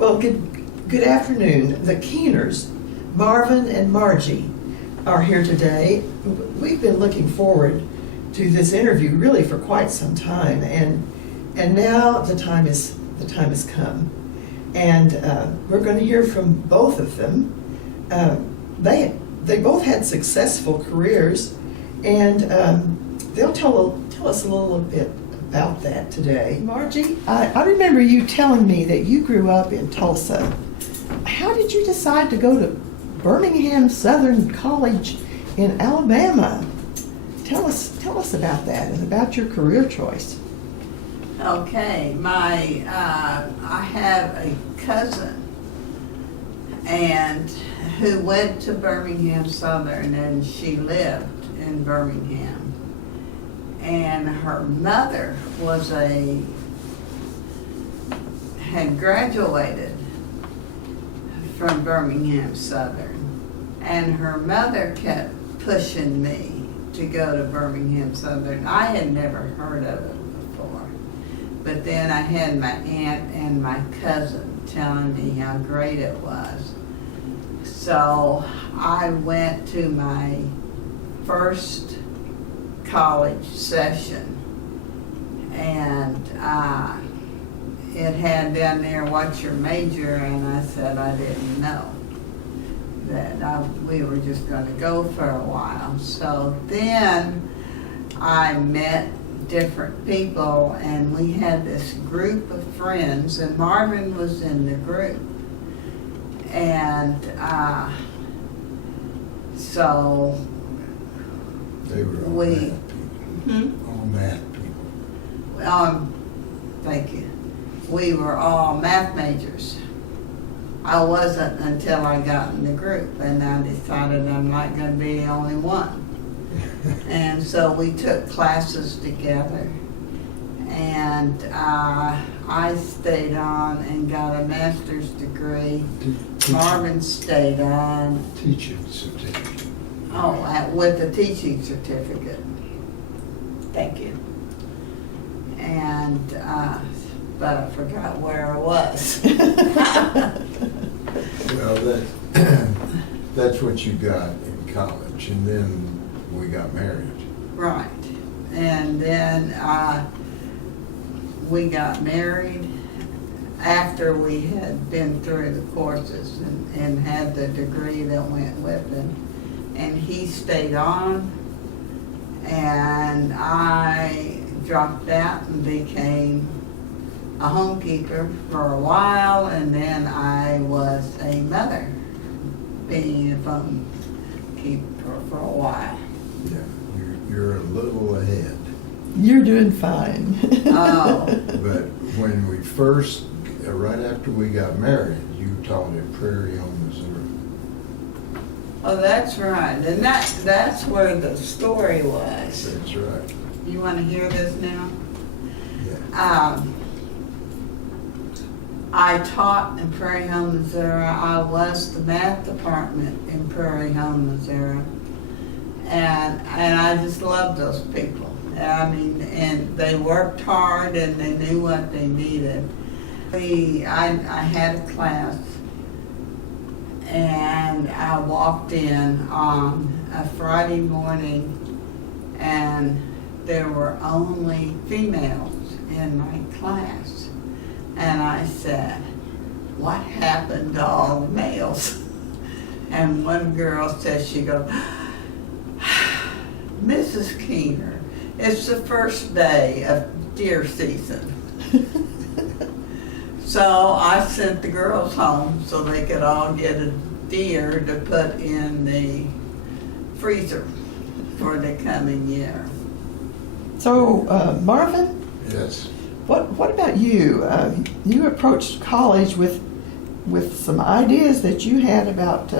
Well, good afternoon. The Keeners, Marvin and Margie, are here today. We've been looking forward to this interview really for quite some time, and now the time has come, and we're going to hear from both of them. They both had successful careers, and they'll tell us a little bit about that today. Margie, I remember you telling me that you grew up in Tulsa. How did you decide to go to Birmingham Southern College in Alabama? Tell us about that and about your career choice. Okay, I have a cousin and who went to Birmingham Southern, and she lived in Birmingham. And her mother had graduated from Birmingham Southern, and her mother kept pushing me to go to Birmingham Southern. I had never heard of it before, but then I had my aunt and my cousin telling me how great it was. So I went to my first college session, and it had down there, what's your major? And I said I didn't know, that we were just going to go for a while. So then I met different people, and we had this group of friends, and Marvin was in the group. And so they were all math people. All math people. Thank you. We were all math majors. I wasn't until I got in the group, and I decided I'm not going to be the only one. And so we took classes together, and I stayed on and got a master's degree. Marvin stayed on. Teaching certificate. With a teaching certificate. Thank you. And, but I forgot where I was. Well, that's what you got in college, and then we got married. Right. And then we got married after we had been through the courses and had the degree that went with it. And he stayed on, and I dropped out and became a homekeeper for a while, and then I was a mother, being a homekeeper for a while. Yeah, you're a little ahead. You're doing fine. Oh. But when we first, right after we got married, you taught at Prairie Home, Missouri. Oh, that's right. And that's where the story was. That's right. You want to hear this now? Yeah. I taught in Prairie Home, Missouri. I was the math department in Prairie Home, Missouri. And I just loved those people. I mean, and they worked hard, and they knew what they needed. I had a class, and I walked in on a Friday morning, and there were only females in my class. And I said, what happened to all the males? And one girl said, she goes, Mrs. Keener, it's the first day of deer season. So I sent the girls home so they could all get a deer to put in the freezer for the coming year. So, Marvin? Yes. What about you? You approached college with some ideas that you had about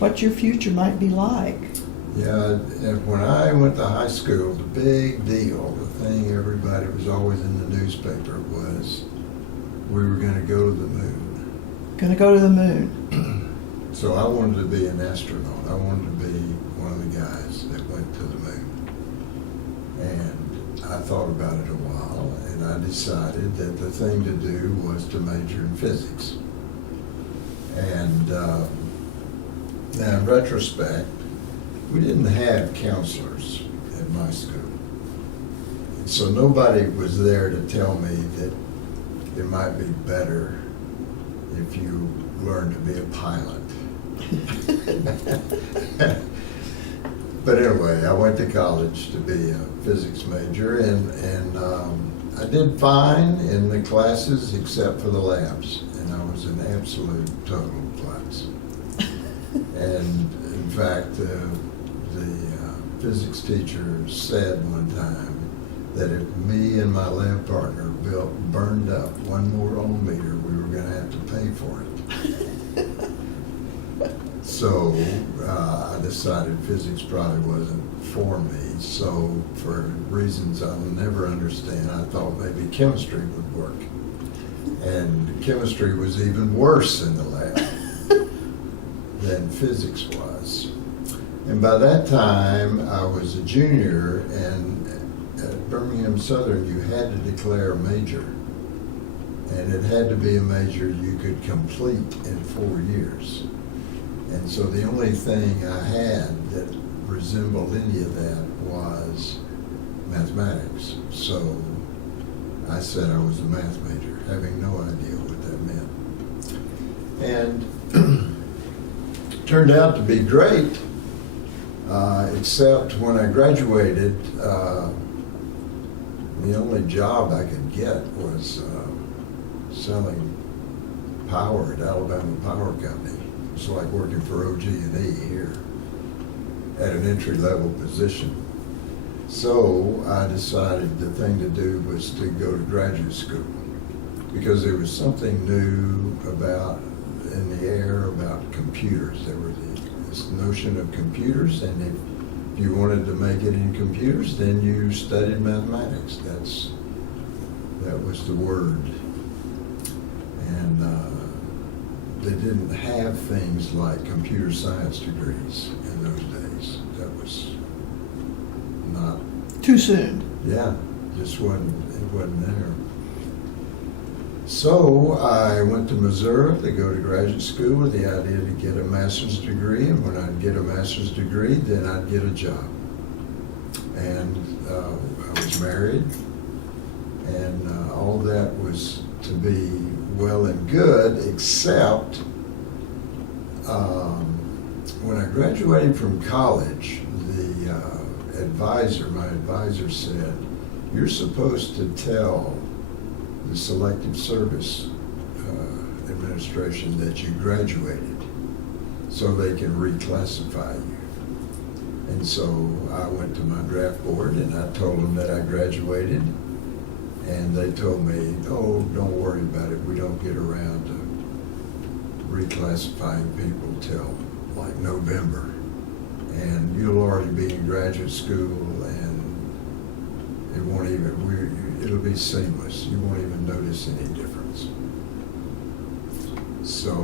what your future might be like. Yeah, and when I went to high school, the big deal, the thing everybody was always in the newspaper was we were going to go to the moon. Going to go to the moon. So I wanted to be an astronaut. I wanted to be one of the guys that went to the moon. And I thought about it a while, and I decided that the thing to do was to major in physics. And now in retrospect, we didn't have counselors at my school. And so nobody was there to tell me that it might be better if you learned to be a pilot. But anyway, I went to college to be a physics major, and I did fine in the classes except for the labs, and I was an absolute total klutz. And in fact, the physics teacher said one time that if me and my lab partner burned up one more ohm meter, we were going to have to pay for it. So I decided physics probably wasn't for me. So for reasons I'll never understand, I thought maybe chemistry would work. And chemistry was even worse in the lab than physics was. And by that time, I was a junior, and at Birmingham Southern, you had to declare a major. And it had to be a major you could complete in 4 years. And so the only thing I had that resembled any of that was mathematics. So I said I was a math major, having no idea what that meant. And turned out to be great, except when I graduated, the only job I could get was selling power at Alabama Power Company. It was like working for OG&E here at an entry-level position. So I decided the thing to do was to go to graduate school, because there was something new in the air about computers. There was this notion of computers, and if you wanted to make it in computers, then you studied mathematics. That was the word. And they didn't have things like computer science degrees in those days. That was not... Too soon. Yeah, it wasn't there. So I went to Missouri to go to graduate school with the idea to get a master's degree, and when I'd get a master's degree, then I'd get a job. And I was married, and all that was to be well and good, except when I graduated from college, my advisor said, "You're supposed to tell the Selective Service Administration that you graduated so they can reclassify you." And so I went to my draft board and I told them that I graduated, and they told me, "Oh, don't worry about it. We don't get around to reclassifying people till like November. And you'll already be in graduate school, and it'll be seamless. You won't even notice any difference." So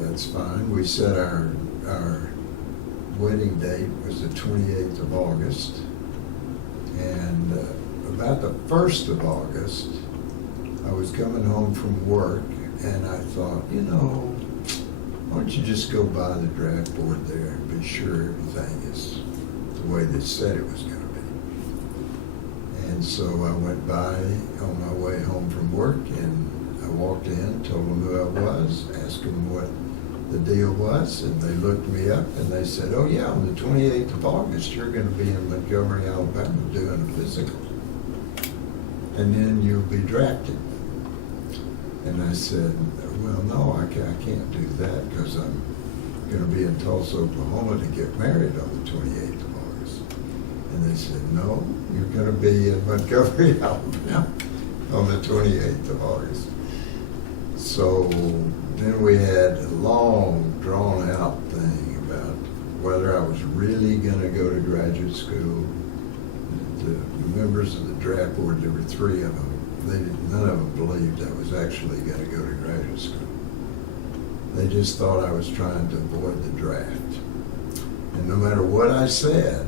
that's fine. We said our wedding date was the 28th of August, and about the 1st of August, I was coming home from work, and I thought, why don't you just go by the draft board there and be sure everything is the way they said it was going to be. And so I went by on my way home from work, and I walked in, told them who I was, asked them what the deal was, and they looked me up and they said, "Oh yeah, on the 28th of August, you're going to be in Montgomery, Alabama doing a physical. And then you'll be drafted." And I said, "Well, no, I can't do that, because I'm going to be in Tulsa, Oklahoma to get married on the 28th of August. And they said, "No, you're going to be in Montgomery, Alabama on the 28th of August. So then we had a long, drawn-out thing about whether I was really going to go to graduate school. The members of the draft board, there were 3 of them. None of them believed I was actually going to go to graduate school. They just thought I was trying to avoid the draft. And no matter what I said,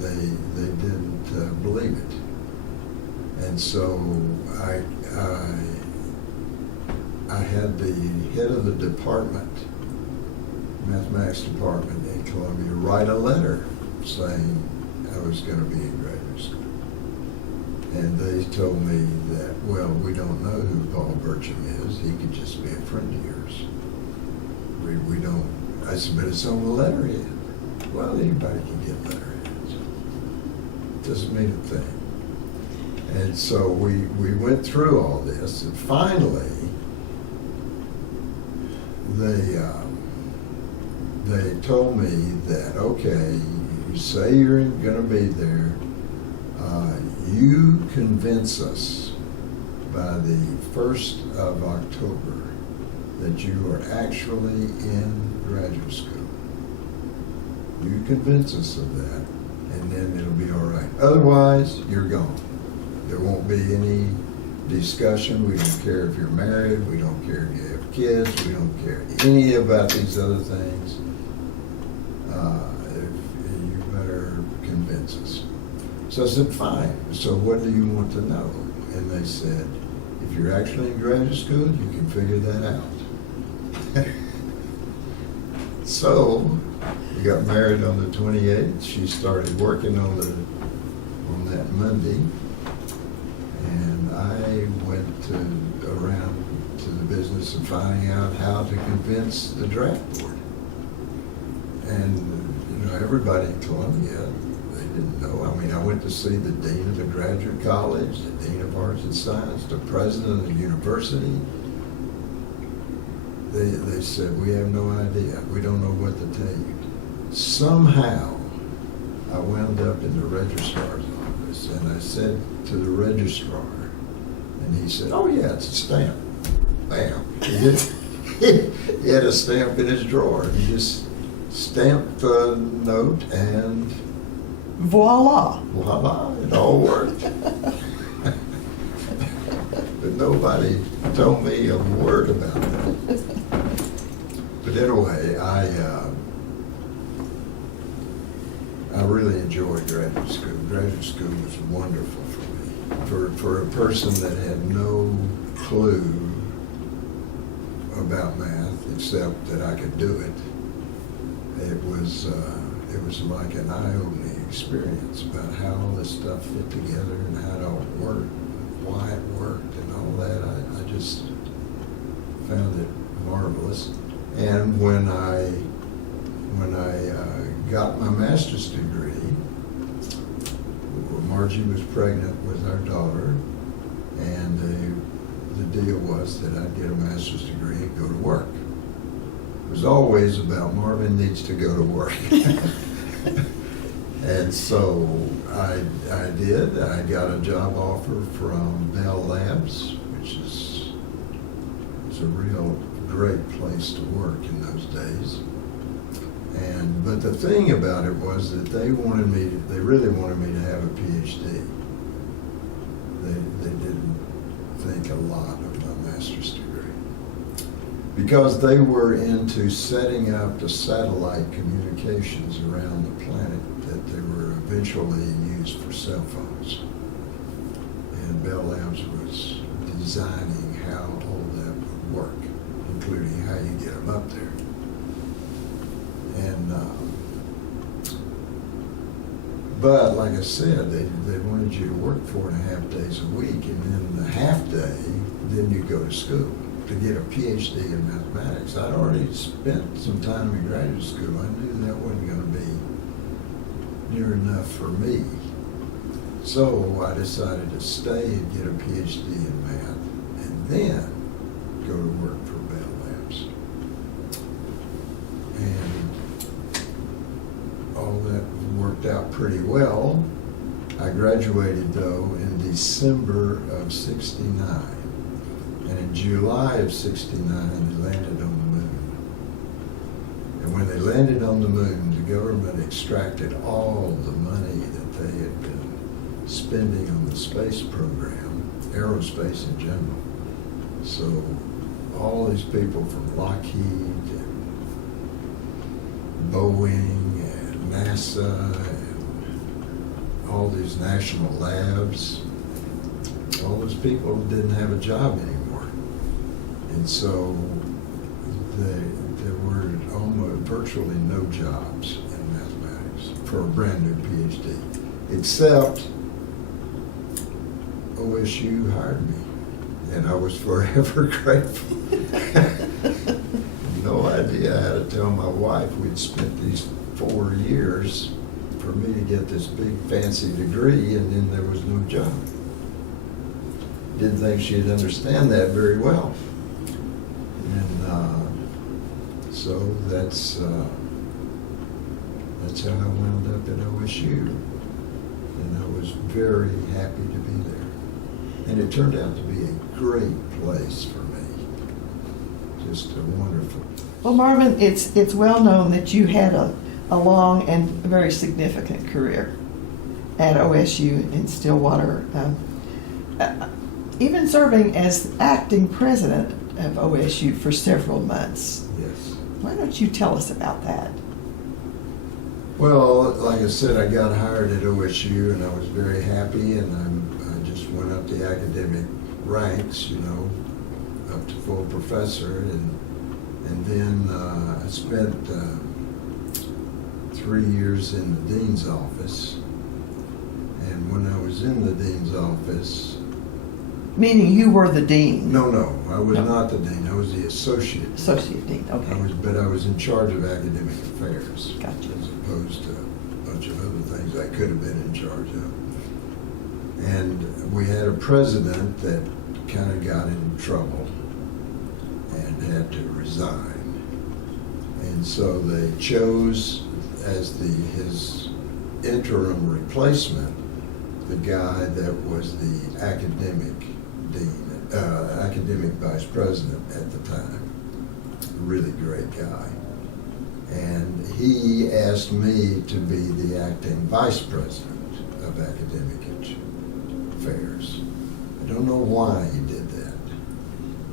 they didn't believe it. And so I I had the head of the department, mathematics department in Columbia, write a letter saying I was going to be in graduate school. And they told me that, well, we don't know who Paul Burcham is. He could just be a friend of yours. We don't. I said, but it's on the letterhead. Well, anybody can get letterheads. Doesn't mean a thing. And so we went through all this, and finally, they told me that, okay, you say you're going to be there. You convince us by the 1st of October that you are actually in graduate school. You convince us of that, and then it'll be all right. Otherwise, you're gone. There won't be any discussion. We don't care if you're married. We don't care if you have kids. We don't care any about these other things. You better convince us. So I said, fine. So what do you want to know? And they said, if you're actually in graduate school, you can figure that out. So we got married on the 28th. She started working on that Monday. And I went around to the business of finding out how to convince the draft board. And, everybody in Columbia, they didn't know. I mean, I went to see the dean of the graduate college, the dean of arts and science, the president of the university. They said, we have no idea. We don't know what to tell you. Somehow, I wound up in the registrar's office, and I said to the registrar, and he said, oh yeah, it's a stamp. Bam. He had a stamp in his drawer. He just stamped the note, and Voila. it all worked. But nobody told me a word about that. But anyway, I really enjoyed graduate school. Graduate school was wonderful for me. For a person that had no clue about math except that I could do it, it was like an eye-opening experience about how all this stuff fit together and how it all worked, why it worked, and all that. I just found it marvelous. And when I got my master's degree, Margie was pregnant with our daughter, and the deal was that I'd get a master's degree and go to work. It was always about Marvin needs to go to work. And so I did. I got a job offer from Bell Labs, which is a real great place to work in those days. But the thing about it was that they really wanted me to have a PhD. They didn't think a lot of my master's degree, because they were into setting up the satellite communications around the planet that they were eventually used for cell phones. And Bell Labs was designing how all that would work, including how you get them up there. But like I said, they wanted you to work 4.5 days a week, and then the half day, then you go to school to get a PhD in mathematics. I'd already spent some time in graduate school. I knew that wasn't going to be near enough for me. So I decided to stay and get a PhD in math, and then go to work for Bell Labs. And all that worked out pretty well. I graduated, though, in December of '69. And in July of '69, they landed on the moon. And when they landed on the moon, the government extracted all the money that they had been spending on the space program, aerospace in general. So all these people from Lockheed and Boeing and NASA and all these national labs, all those people didn't have a job anymore. And so there were almost virtually no jobs in mathematics for a brand new PhD, except OSU hired me, and I was forever grateful. No idea how to tell my wife we'd spent these 4 years for me to get this big fancy degree, and then there was no job. Didn't think she'd understand that very well. And so that's how I wound up at OSU. And I was very happy to be there. And it turned out to be a great place for me. Just a wonderful. Well, Marvin, it's well known that you had a long and very significant career at OSU in Stillwater, even serving as acting president of OSU for several months. Yes. Why don't you tell us about that? Well, like I said, I got hired at OSU, and I was very happy, and I just went up the academic ranks, up to full professor, and then I spent 3 years in the dean's office. And when I was in the dean's office... Meaning you were the dean? No, I was No. not the dean. I was the associate. Associate dean, okay. But I was in charge of academic affairs. Gotcha. As opposed to a bunch of other things I could have been in charge of. And we had a president that kind of got in trouble and had to resign. And so they chose as his interim replacement the guy that was the academic dean, academic vice president at the time. A really great guy. And he asked me to be the acting vice president of academic affairs. I don't know why he did that,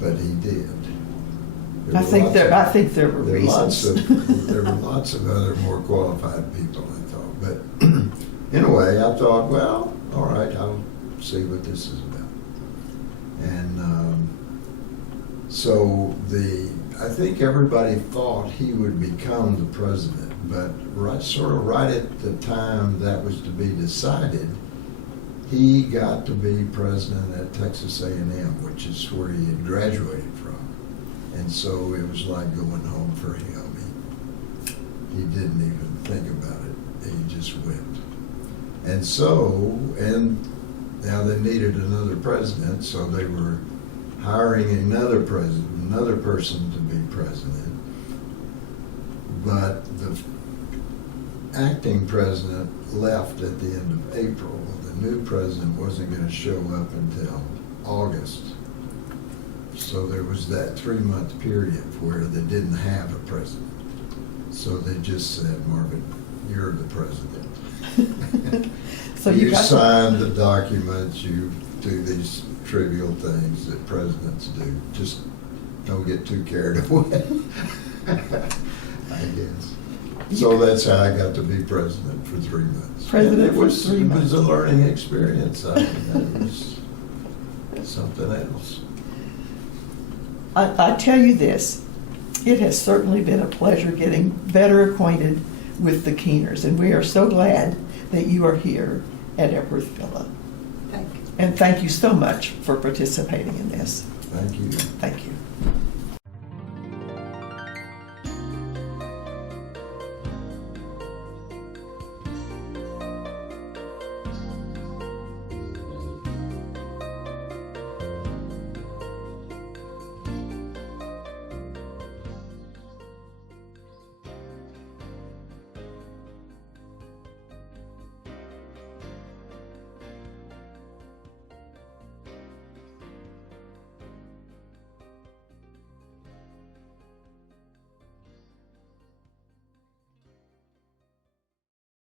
but he did. I think there were reasons. There were lots of other more qualified people, I thought. But anyway, I thought, well, all right, I'll see what this is about. And so I think everybody thought he would become the president, but right at the time that was to be decided, he got to be president at Texas A&M, which is where he had graduated from. And so it was like going home for him. He didn't even think about it. He just went. And now they needed another president, so they were hiring another person to be president. But the acting president left at the end of April. The new president wasn't going to show up until August. So there was that 3-month period where they didn't have a president. So they just said, Marvin, you're the president. So you got sign the documents, you do these trivial things that presidents do. Just don't get too carried away, I guess. So that's how I got to be president for 3 months. President and it was, for 3 months. It was a learning experience. It was something else. I tell you this, it has certainly been a pleasure getting better acquainted with the Keeners, and we are so glad that you are here at Epworth Villa. Thank you. And thank you so much for participating in this. Thank you. Thank you.